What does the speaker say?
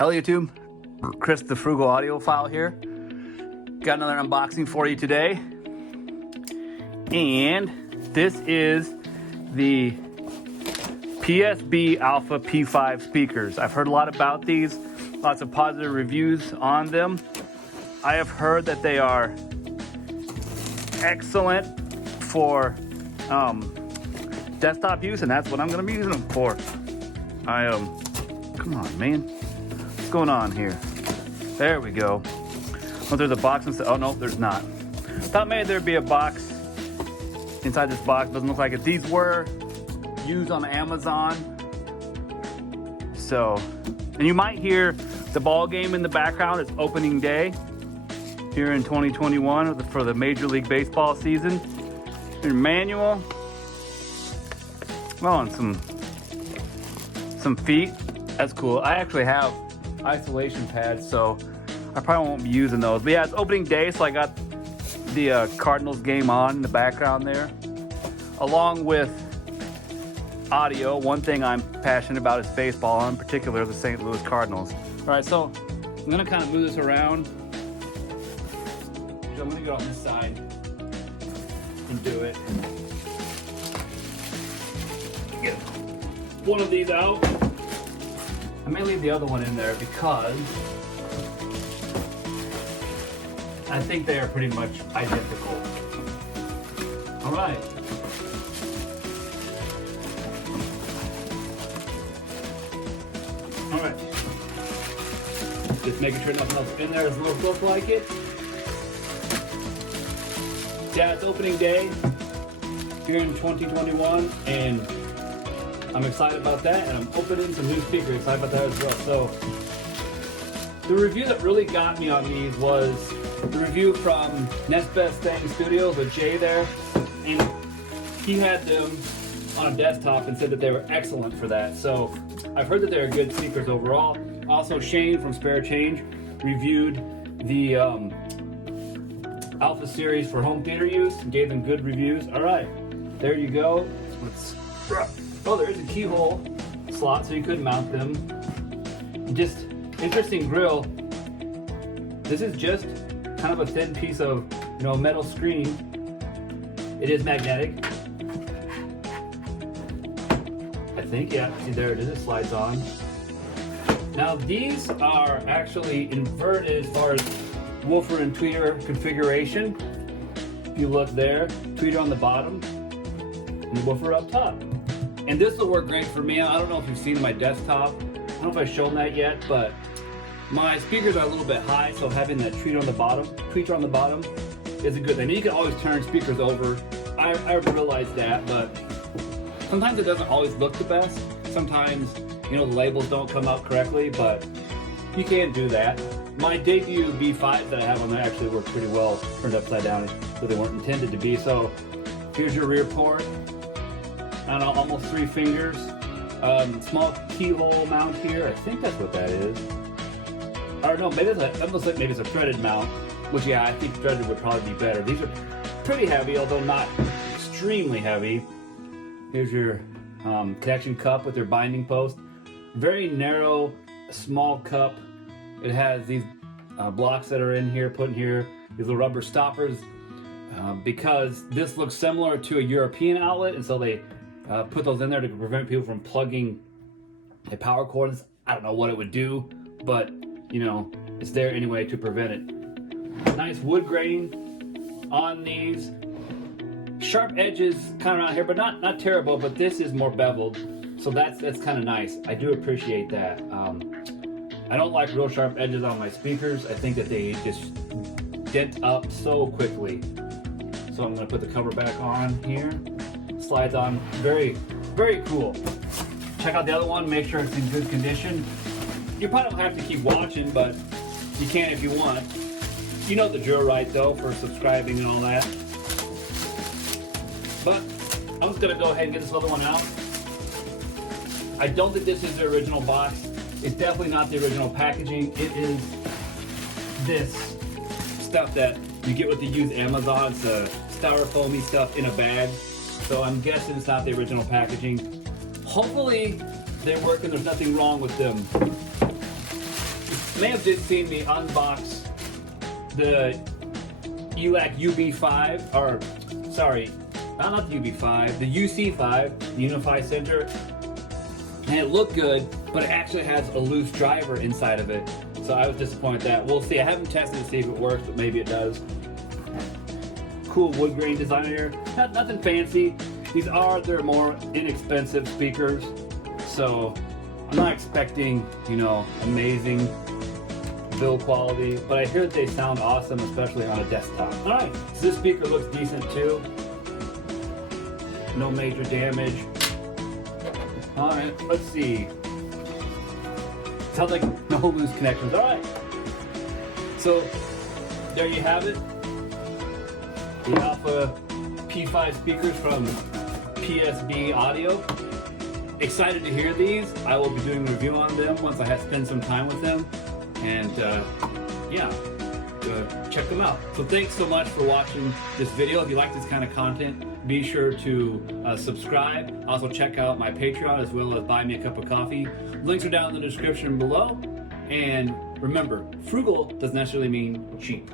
Hello YouTube, Chris the Frugal Audiophile here. Got another unboxing for you today. And this is the PSB Alpha P5 speakers. I've heard a lot about these, lots of positive reviews on them. I have heard that they are excellent for desktop use, and that's what I'm going to be using them for. Come on, man. What's going on here? There we go. Oh, there's a box inside. Oh, no, there's not. Thought maybe there'd be a box inside this box. Doesn't look like it. These were used on Amazon. So, and you might hear the ball game in the background. It's opening day here in 2021 for the Major League Baseball season. Your manual. Well, and some feet. That's cool. I actually have isolation pads, so I probably won't be using those. But yeah, it's opening day, so I got the Cardinals game on in the background there, along with audio. One thing I'm passionate about is baseball, in particular the St. Louis Cardinals. All right, so I'm gonna kind of move this around. So I'm gonna go on this side and do it. Get one of these out. I may leave the other one in there because I think they are pretty much identical. All right. All right. Just making sure nothing else in there doesn't look like it. Yeah, it's opening day here in 2021, and I'm excited about that, and I'm opening some new speakers. Excited about that as well. So the review that really got me on these was the review from Next Best Thing Studios with Jay there, and he had them on a desktop and said that they were excellent for that. So I've heard that they're good speakers overall. Also, Shane from Spare Change reviewed the Alpha series for home theater use and gave them good reviews. All right, there you go. Oh, there is a keyhole slot, so you could mount them. Just interesting grill. This is just kind of a thin piece of, metal screen. It is magnetic. I think, yeah. See, there it is. It slides on. Now, these are actually inverted as far as woofer and tweeter configuration. If you look there, tweeter on the bottom and the woofer up top. And this will work great for me. I don't know if you've seen my desktop. I don't know if I've shown that yet, but my speakers are a little bit high, so having that tweeter on the bottom is a good thing. You can always turn speakers over. I realize that, but sometimes it doesn't always look the best. Sometimes, the labels don't come out correctly, but you can do that. My debut B5s that I have on there actually work pretty well, turned upside down, so they weren't intended to be. So here's your rear port. I don't know, almost 3 fingers. Small keyhole mount here. I think that's what that is. I don't know, that looks like maybe it's a threaded mount, which, yeah, I think threaded would probably be better. These are pretty heavy, although not extremely heavy. Here's your connection cup with your binding post. Very narrow, small cup. It has these blocks that are in here, put in here, these little rubber stoppers, because this looks similar to a European outlet, and so they put those in there to prevent people from plugging a power cords. I don't know what it would do, but it's there anyway to prevent it. Nice wood grain on these. Sharp edges kind of around here, but not terrible, but this is more beveled, so that's kind of nice. I do appreciate that. I don't like real sharp edges on my speakers. I think that they just dent up so quickly. So I'm going to put the cover back on here. Slides on. Very, very cool. Check out the other one. Make sure it's in good condition. You probably don't have to keep watching, but you can if you want. You know the drill, right, though, for subscribing and all that. But I'm just going to go ahead and get this other one out. I don't think this is the original box. It's definitely not the original packaging. It is this stuff that you get with the used Amazon. It's the styrofoamy stuff in a bag. So I'm guessing it's not the original packaging. Hopefully they work and there's nothing wrong with them. may have just seen me unbox the ELAC UB5, or sorry, not the UB5, the UC5, the Unify Center. And it looked good, but it actually has a loose driver inside of it. So I was disappointed that. We'll see. I haven't tested to see if it works, but maybe it does. Cool wood grain design here. Nothing fancy. These are their more inexpensive speakers. So I'm not expecting, you know, amazing build quality, but I hear that they sound awesome, especially on a desktop. All right, so this speaker looks decent too. No major damage. All right, let's see. Sounds like no loose connections. All right. So there you have it. The Alpha P5 speakers from PSB Audio. Excited to hear these. I will be doing a review on them once I have spent some time with them. And yeah, check them out. So thanks so much for watching this video. If you like this kind of content, be sure to subscribe. Also check out my Patreon as well as buy me a cup of coffee. Links are down in the description below. And remember, frugal doesn't necessarily mean cheap.